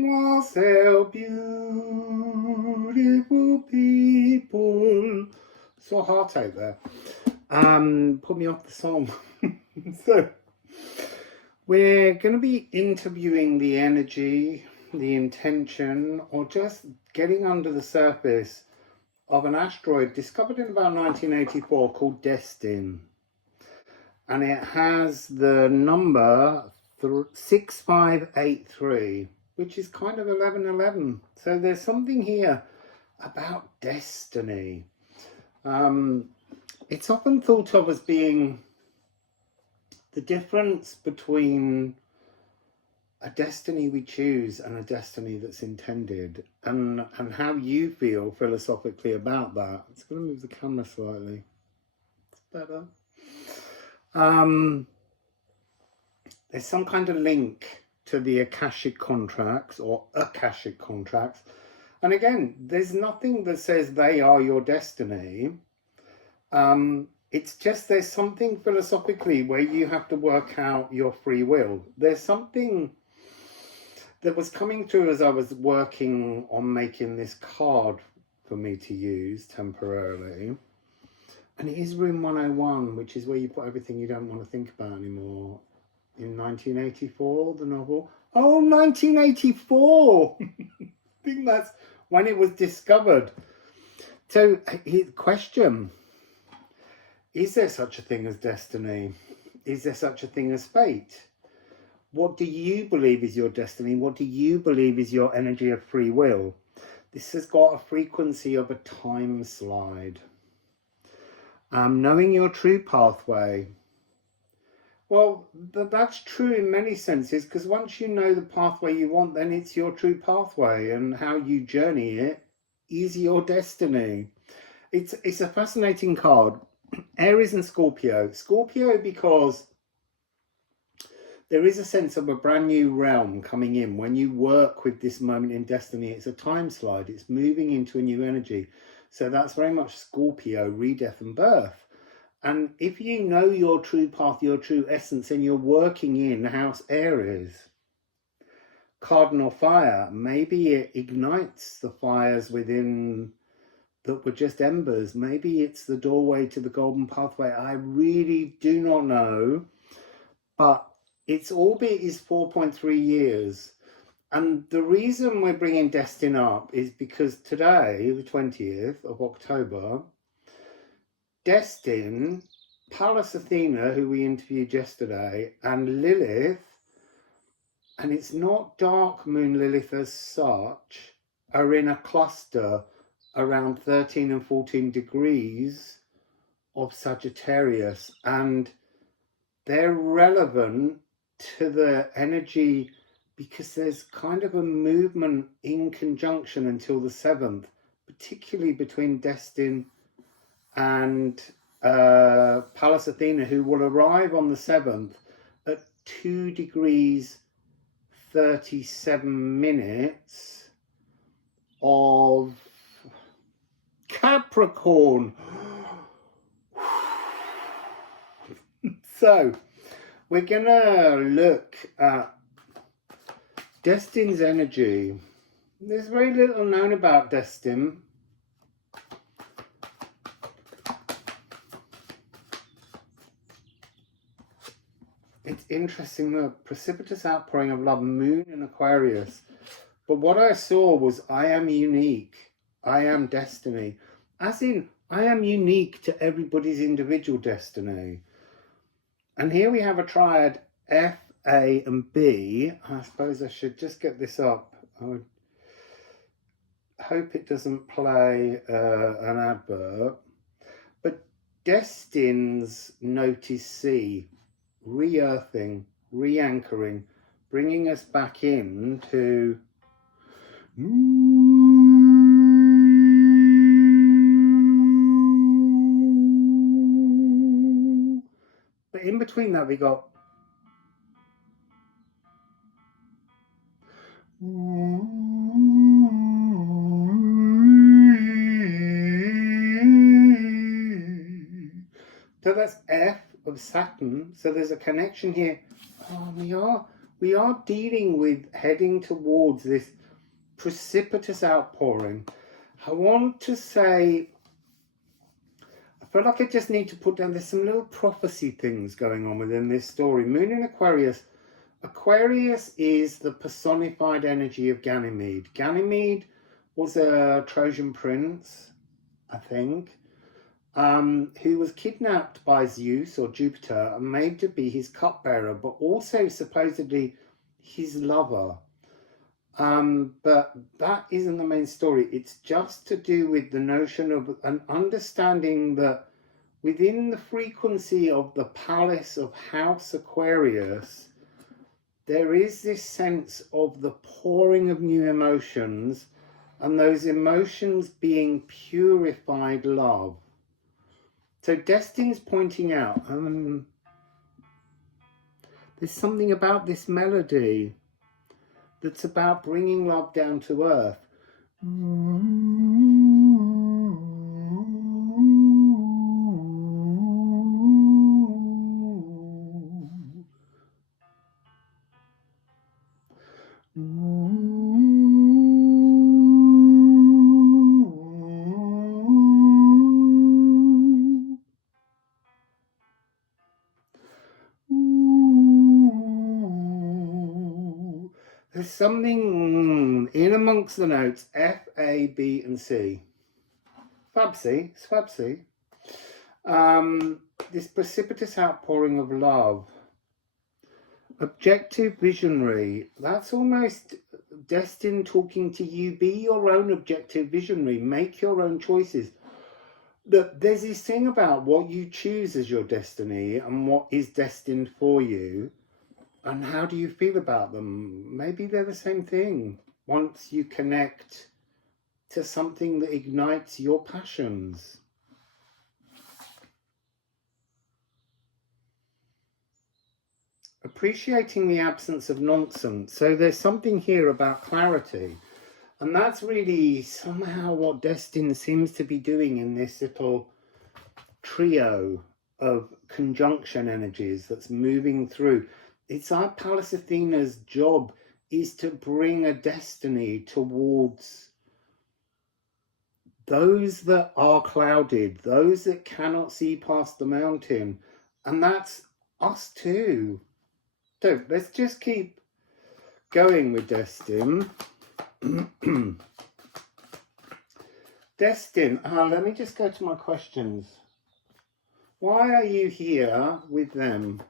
Wassail, beautiful people. Saw heartache there. Put me off the song. So, we're going to be interviewing the energy, the intention, or just getting under the surface of an asteroid discovered in about 1984 called Destinn. And it has the number 6583, which is kind of 1111. So there's something here about destiny. It's often thought of as being the difference between a destiny we choose and a destiny that's intended, and how you feel philosophically about that. It's going to move the camera slightly. It's better. There's some kind of link to the Akashic contracts or Akashic contracts. And again, there's nothing that says they are your destiny. It's just there's something philosophically where you have to work out your free will. There's something that was coming through as I was working on making this card for me to use temporarily. And it is room 101, which is where you put everything you don't want to think about anymore. In 1984, the novel. Oh, 1984! I think that's when it was discovered. So, question. Is there such a thing as destiny? Is there such a thing as fate? What do you believe is your destiny? What do you believe is your energy of free will? This has got a frequency of a time slide. Knowing your true pathway. Well, that's true in many senses, because once you know the pathway you want, then it's your true pathway, and how you journey it is your destiny. It's a fascinating card. Aries and Scorpio. Scorpio because there is a sense of a brand new realm coming in. When you work with this moment in destiny, it's a time slide. It's moving into a new energy. So that's very much Scorpio, re-death and birth. And if you know your true path, your true essence, and you're working in House Aries, cardinal fire, maybe it ignites the fires within that were just embers. Maybe it's the doorway to the golden pathway. I really do not know. But its orbit is 4.3 years. And the reason we're bringing Destinn up is because today, the 20th of October, Destinn, Pallas Athena, who we interviewed yesterday, and Lilith, and it's not dark moon Lilith as such, are in a cluster around 13 and 14 degrees of Sagittarius, and they're relevant to the energy because there's kind of a movement in conjunction until the 7th, particularly between Destinn and Pallas Athena, who will arrive on the 7th at 2 degrees 37 minutes of Capricorn. So we're gonna look at Destinn's energy. There's very little known about Destinn. It's interesting, the precipitous outpouring of love, moon in Aquarius. But what I saw was I am unique. I am destiny. As in, I am unique to everybody's individual destiny. And here we have a triad F, A and B. I suppose I should just get this up. I would hope it doesn't play an advert. But Destinn's note is C. Re-earthing, re-anchoring, bringing us back into but in between that we got so that's F of Saturn. So there's a connection here. Oh, we are dealing with heading towards this precipitous outpouring. I want to say, I feel like I just need to put down, there's some little prophecy things going on within this story. Moon in Aquarius. Aquarius is the personified energy of Ganymede. Ganymede was a Trojan prince, I think, who was kidnapped by Zeus or Jupiter and made to be his cupbearer, but also supposedly his lover. But that isn't the main story. It's just to do with the notion of an understanding that within the frequency of the palace of House Aquarius, there is this sense of the pouring of new emotions, and those emotions being purified love. So Destinn's pointing out, there's something about this melody that's about bringing love down to earth. There's something in amongst the notes, F, A, B, and C. Fabsy, it's Fabsy. This precipitous outpouring of love. Objective visionary. That's almost Destinn talking to you. Be your own objective visionary. Make your own choices. Look, there's this thing about what you choose as your destiny and what is destined for you. And how do you feel about them? Maybe they're the same thing. Once you connect to something that ignites your passions. Appreciating the absence of nonsense. So there's something here about clarity. And that's really somehow what Destinn seems to be doing in this little trio of conjunction energies that's moving through. It's our Pallas Athena's job is to bring a destiny towards those that are clouded, those that cannot see past the mountain. And that's us too. So let's just keep going with Destinn. Destinn, let me just go to my questions. Why are you here with them?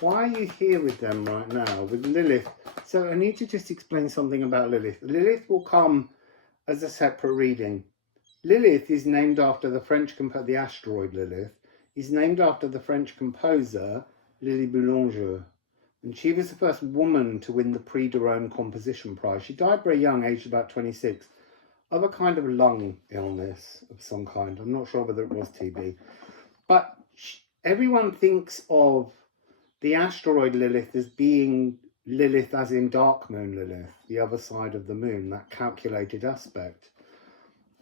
Why are you here with them right now, with Lilith? So I need to just explain something about Lilith. Lilith will come as a separate reading. Lilith is named after the French composer, the asteroid Lilith, is named after the French composer Lily Boulanger. And she was the first woman to win the Prix de Rome Composition Prize. She died very young, aged about 26, of a kind of lung illness of some kind. I'm not sure whether it was TB. But everyone thinks of the asteroid Lilith as being Lilith as in dark moon Lilith, the other side of the moon, that calculated aspect.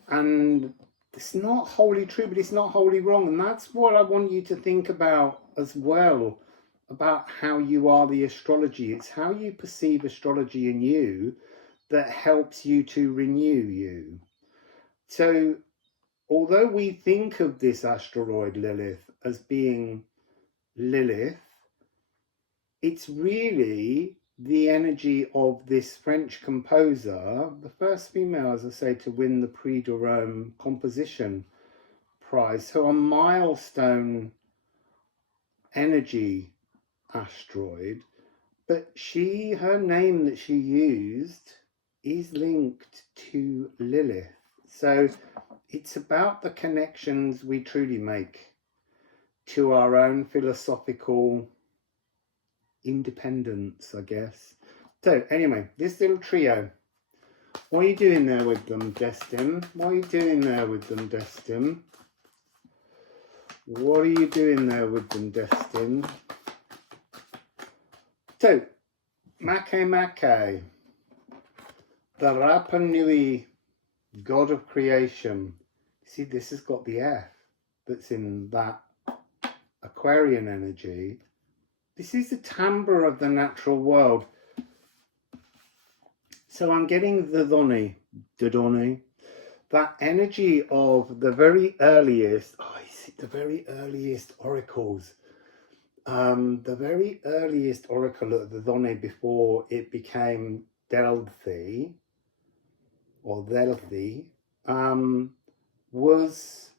And it's not wholly true, but it's not wholly wrong. And that's what I want you to think about as well, about how you are the astrology. It's how you perceive astrology in you that helps you to renew you. So although we think of this asteroid Lilith as being Lilith, it's really the energy of this French composer, the first female, as I say, to win the Prix de Rome Composition Prize. So a milestone energy asteroid, but her name that she used is linked to Lilith. So it's about the connections we truly make to our own philosophical independence, I guess. So anyway, this little trio, what are you doing there with them, Destinn? What are you doing there with them, Destinn? What are you doing there with them, Destinn? So, Make, the Rapa Nui, God of creation. See, this has got the F that's in that Aquarian energy. This is the timbre of the natural world. So I'm getting the Dodoni, that energy of the very earliest, the very earliest oracles. The very earliest oracle of the Dodoni before it became Delphi, was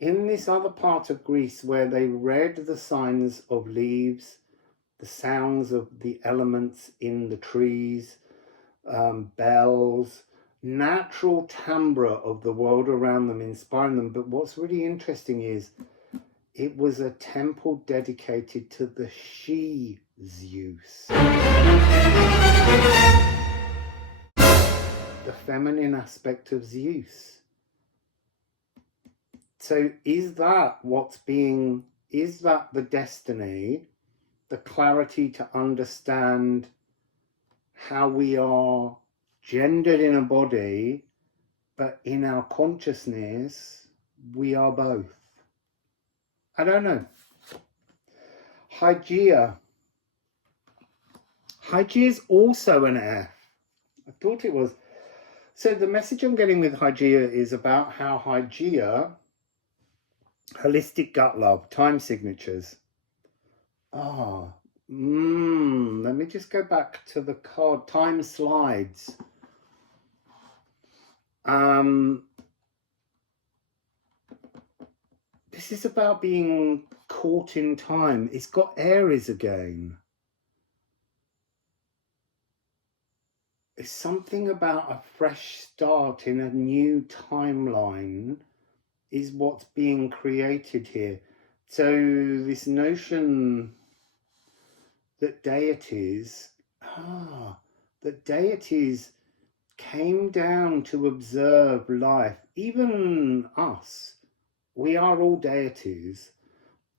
in this other part of Greece where they read the signs of leaves, the sounds of the elements in the trees, bells, natural timbre of the world around them, inspiring them. But what's really interesting is it was a temple dedicated to the she Zeus, the feminine aspect of Zeus. So is that the destiny, the clarity to understand how we are gendered in a body, but in our consciousness, we are both? I don't know. Hygeia. Hygeia is also an F. I thought it was. So the message I'm getting with Hygeia is about how Hygeia, holistic gut love, time signatures. Let me just go back to the card, time slides. This is about being caught in time. It's got Aries again. It's something about a fresh start in a new timeline is what's being created here. So this notion that deities came down to observe life, even us. We are all deities,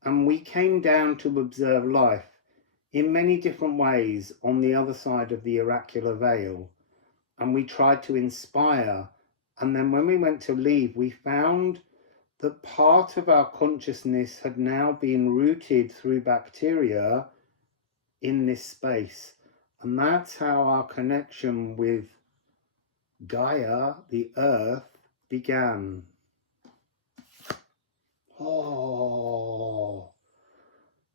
and we came down to observe life in many different ways on the other side of the oracular veil, and we tried to inspire. And then when we went to leave, we found that part of our consciousness had now been rooted through bacteria in this space. And that's how our connection with Gaia, the earth, began.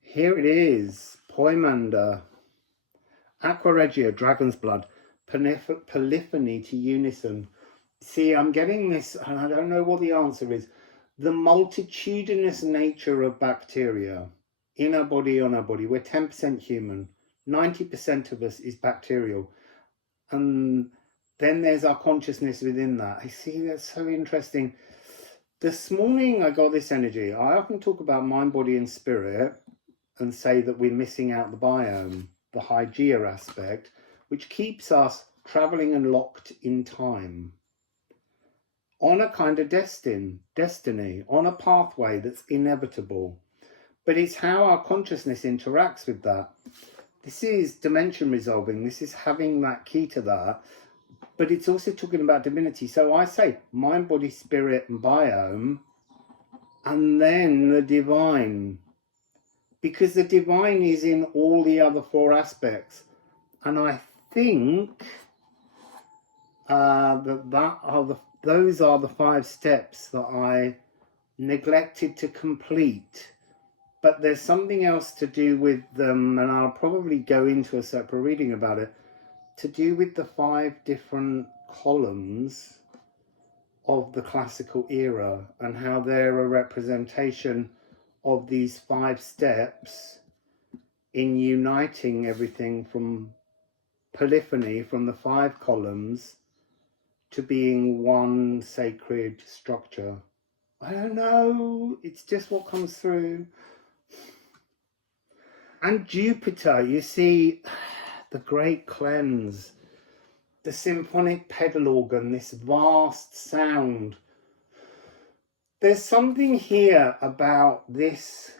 Here it is. Poimanda. Aqua Regia, Dragon's Blood. Polyphony to unison. See, I'm getting this, and I don't know what the answer is. The multitudinous nature of bacteria in our body, on our body. We're 10% human. 90% of us is bacterial. And then there's our consciousness within that. I see, that's so interesting. This morning I got this energy. I often talk about mind, body and spirit and say that we're missing out the biome, the Hygeia aspect, which keeps us traveling and locked in time on a kind of destiny, on a pathway that's inevitable. But it's how our consciousness interacts with that. This is dimension resolving. This is having that key to that. But it's also talking about divinity. So I say mind, body, spirit and biome, and then the divine. Because the divine is in all the other four aspects. And I think those are the 5 steps that I neglected to complete. But there's something else to do with them, and I'll probably go into a separate reading about it, to do with the 5 different columns of the classical era and how they're a representation of these 5 steps in uniting everything from polyphony, from the 5 columns, to being one sacred structure. I don't know, it's just what comes through. And Jupiter, you see, the great cleanse, the symphonic pedal organ, this vast sound. There's something here about this.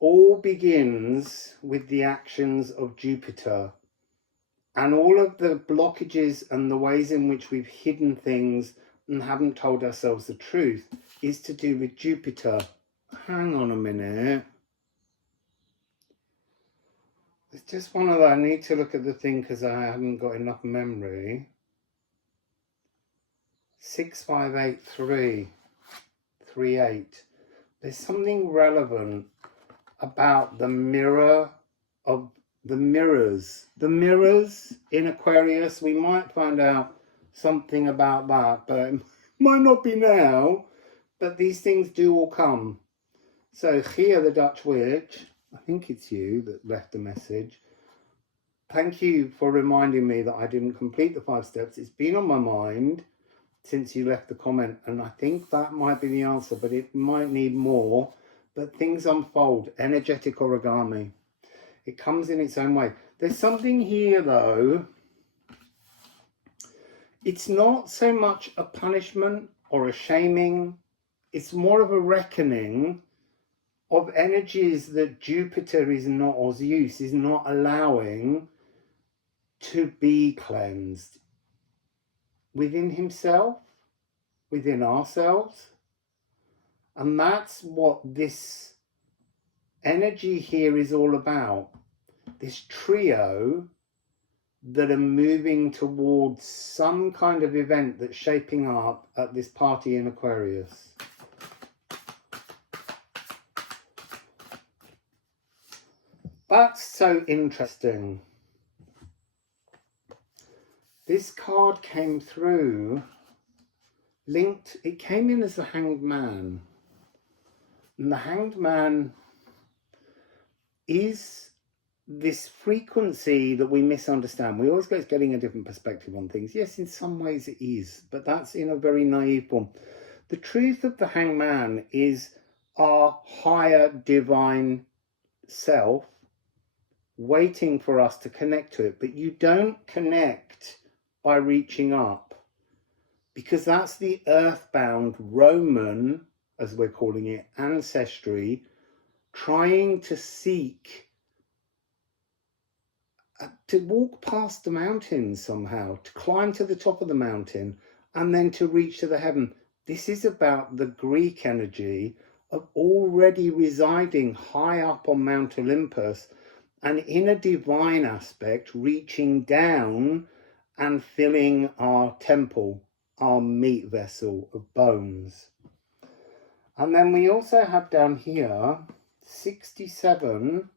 All begins with the actions of Jupiter, and all of the blockages and the ways in which we've hidden things and haven't told ourselves the truth is to do with Jupiter. Hang on a minute. It's just one of the, I need to look at the thing because I haven't got enough memory. 658338. There's something relevant about the mirror of the mirrors in Aquarius. We might find out something about that, but it might not be now. But these things do all come. So here, the Dutch witch, I think it's you that left the message. Thank you for reminding me that I didn't complete the 5 steps. It's been on my mind since you left the comment, and I think that might be the answer, but it might need more. But things unfold. Energetic origami. It comes in its own way. There's something here, though. It's not so much a punishment or a shaming. It's more of a reckoning of energies that Jupiter is not, or Zeus is not allowing to be cleansed within himself, within ourselves. And that's what this energy here is all about. This trio that are moving towards some kind of event that's shaping up at this party in Aquarius. That's so interesting. This card came through linked, it came in as the Hanged Man. And the Hanged Man is this frequency that we misunderstand. We always go getting a different perspective on things. Yes, in some ways it is, but that's in a very naive form. The truth of the Hanged Man is our higher divine self waiting for us to connect to it. But you don't connect by reaching up, because that's the earthbound Roman, as we're calling it, ancestry, trying to seek to walk past the mountains somehow, to climb to the top of the mountain, and then to reach to the heaven. This is about the Greek energy of already residing high up on Mount Olympus, and in a divine aspect, reaching down and filling our temple, our meat vessel of bones. And then we also have down here 67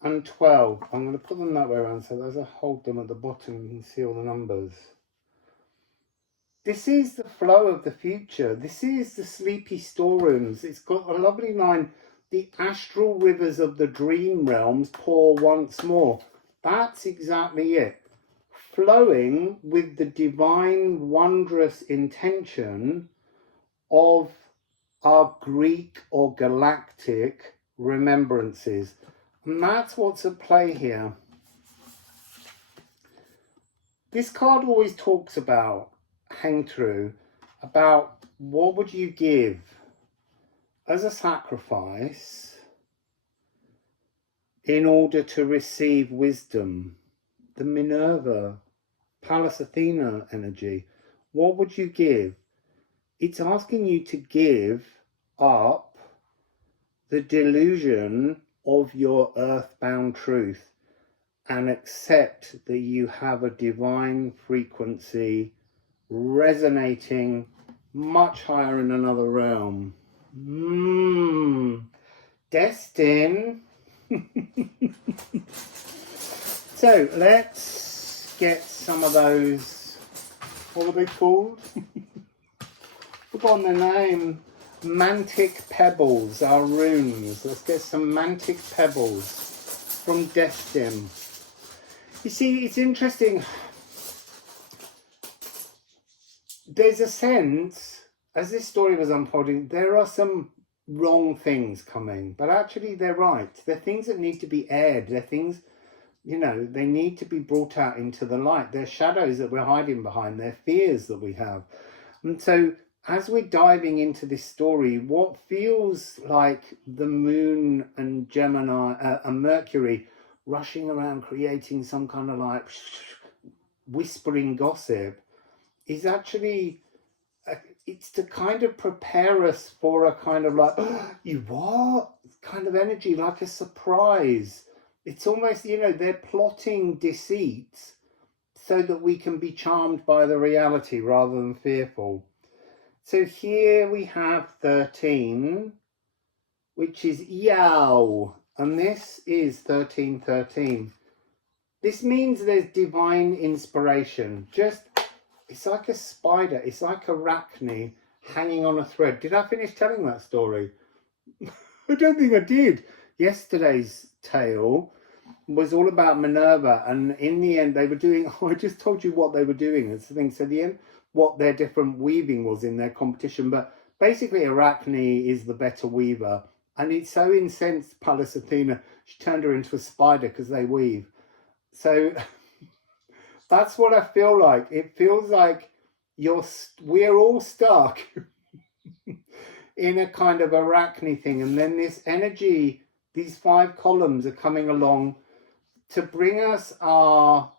and 12. I'm going to put them that way around so as I hold them at the bottom you can see all the numbers. This is the flow of the future. This is the sleepy storerooms. It's got a lovely line, the astral rivers of the dream realms pour once more. That's exactly it. Flowing with the divine, wondrous intention of our Greek or galactic remembrances. And that's what's at play here. This card always talks about, hang through, about what would you give as a sacrifice in order to receive wisdom. The Minerva, Pallas Athena energy. What would you give? It's asking you to give up the delusion of your earthbound truth and accept that you have a divine frequency resonating much higher in another realm. Destinn. So let's get some of those, what are they called? Forgotten their name. Mantic pebbles, our runes. Let's get some mantic pebbles from Destinn. You see, it's interesting. There's a sense, as this story was unfolding, there are some wrong things coming, but actually they're right. They're things that need to be aired. They're things, you know, they need to be brought out into the light. They're shadows that we're hiding behind. They're fears that we have. And so as we're diving into this story, what feels like the moon and Gemini and Mercury rushing around creating some kind of like whispering gossip is actually, it's to kind of prepare us for a kind of like, oh, you what? Kind of energy, like a surprise. It's almost, you know, they're plotting deceit so that we can be charmed by the reality rather than fearful. So here we have 13, which is Yao, and this is 1313. This means there's divine inspiration. It's like a spider, it's like Arachne hanging on a thread. Did I finish telling that story? I don't think I did. Yesterday's tale was all about Minerva, and in the end they were doing, I just told you what they were doing. That's the thing. So the end, what their different weaving was in their competition. But basically Arachne is the better weaver. And it so incensed Pallas Athena, she turned her into a spider because they weave. So that's what I feel like. It feels like we're all stuck in a kind of Arachne thing. And then this energy, these 5 columns are coming along to bring us our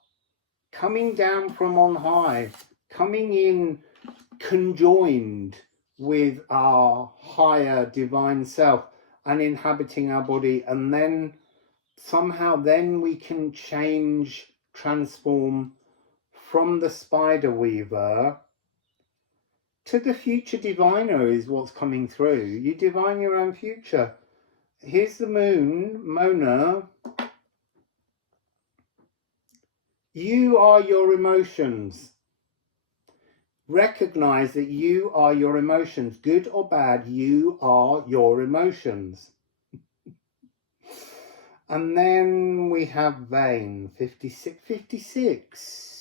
coming down from on high, coming in conjoined with our higher divine self and inhabiting our body. And then somehow then we can change, transform from the spider weaver to the future diviner is what's coming through. You divine your own future. Here's the moon, Mona. You are your emotions. Recognize that you are your emotions. Good or bad, you are your emotions. And then we have Vane, 56. 56.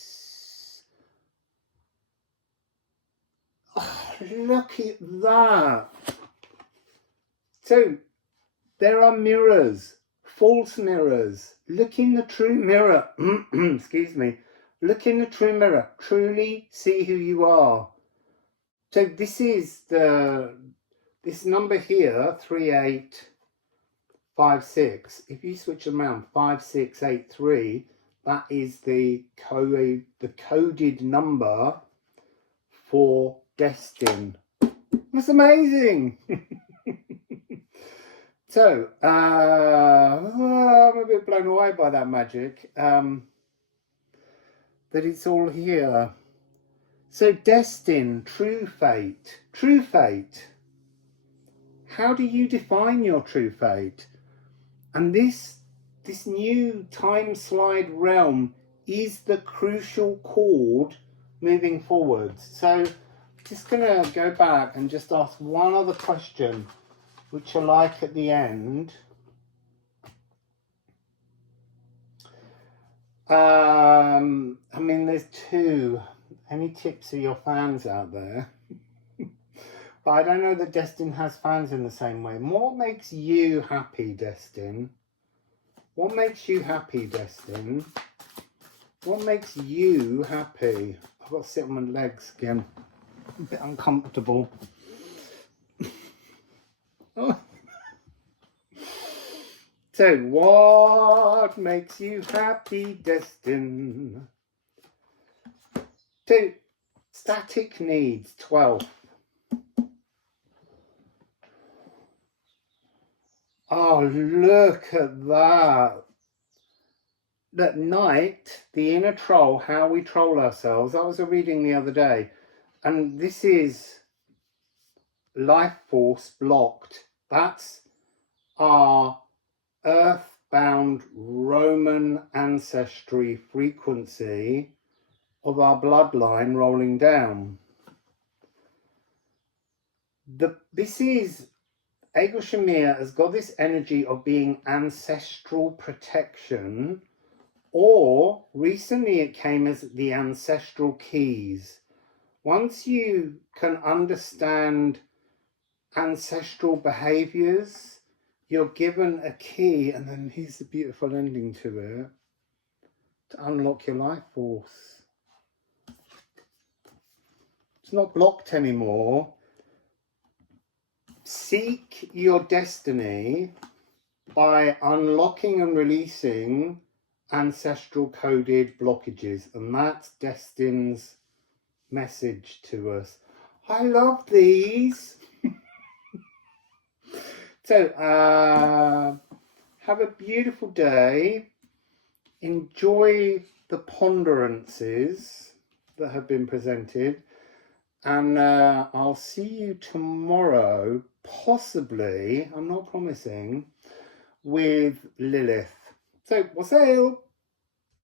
Oh, look at that. So there are mirrors, false mirrors. Look in the true mirror. Excuse me. Look in the true mirror. Truly see who you are. So this is this number here, 3856. If you switch them around, 5683, that is the coded number for Destinn. That's amazing. So, I'm a bit blown away by that magic, that it's all here. So, Destinn, true fate. True fate. How do you define your true fate? And this new time slide realm is the crucial chord moving forwards. So, just going to go back and just ask one other question, which I like at the end. I mean, there's 2. Any tips for your fans out there? But I don't know that Destinn has fans in the same way. What makes you happy, Destinn? What makes you happy, Destinn? What makes you happy? I've got to sit on my legs again. A bit uncomfortable. Oh. So, what makes you happy, Destinn? 2. Static needs, 12. Oh, look at that. At night, the inner troll, how we troll ourselves. That was a reading the other day. And this is life force blocked. That's our earthbound Roman ancestry frequency of our bloodline rolling down. This is Egil Shamir has got this energy of being ancestral protection, or recently it came as the ancestral keys. Once you can understand ancestral behaviors, you're given a key, and then here's the beautiful ending to it, to unlock your life force. It's not blocked anymore. Seek your destiny by unlocking and releasing ancestral coded blockages, and that's Destinn's message to us. I love these. So have a beautiful day. Enjoy the the ponderances that have been presented, and I'll see you tomorrow, possibly, I'm not promising, with Lilith. So, wassail!